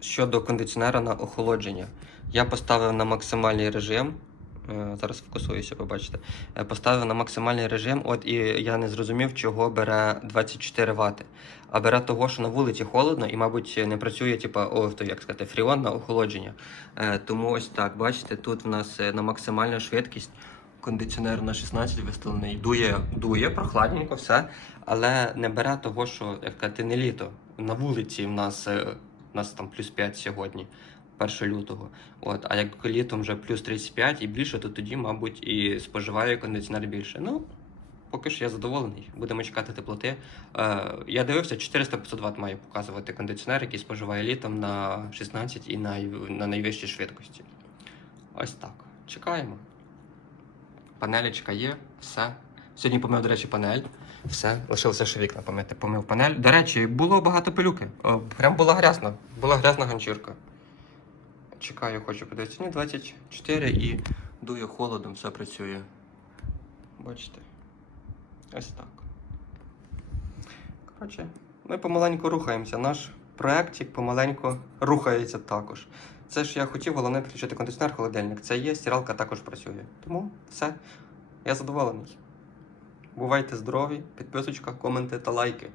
Щодо кондиціонера на охолодження. Я поставив на максимальний режим. Е, Зараз фокусуюся, побачите. Е, Поставив на максимальний режим, от і я не зрозумів, чого бере 24 Вт. А бере того, що на вулиці холодно і, мабуть, не працює, типа, о, то, як сказати, фріон на охолодження. Е, Тому ось так, бачите, тут в нас на максимальну швидкість кондиціонер на 16 виставлений. Дує, дує, прохладненько, все, але не бере того, що як сказати, не літо. На вулиці в нас, в нас там плюс 5 сьогодні. 1 лютого. От, а як літом вже плюс 35 і більше, то тоді, мабуть, і споживає кондиціонер більше. Ну, поки що я задоволений. Будемо чекати теплоти. Е, я дивився, 400-500 Вт має показувати кондиціонер, який споживає літом на 16 і на, на найвищій швидкості. Ось так. Чекаємо. Панелечка є, все. Сьогодні помив, до речі, панель. Все, лишилося ще вікна помити. Помив панель. До речі, було багато пилюки. О, прям була грязна. Була грязна ганчірка. Чекаю, хочу подивитися. Ні, 24 і дує холодом, все працює. Бачите? Ось так. Коротше, ми помаленьку рухаємося. Наш проєктик помаленьку рухається також. Це ж я хотів, головне підключити кондиціонер, холодильник. Це є, стиралка також працює. Тому все. Я задоволений. Бувайте здорові, підписочка, коменти та лайки.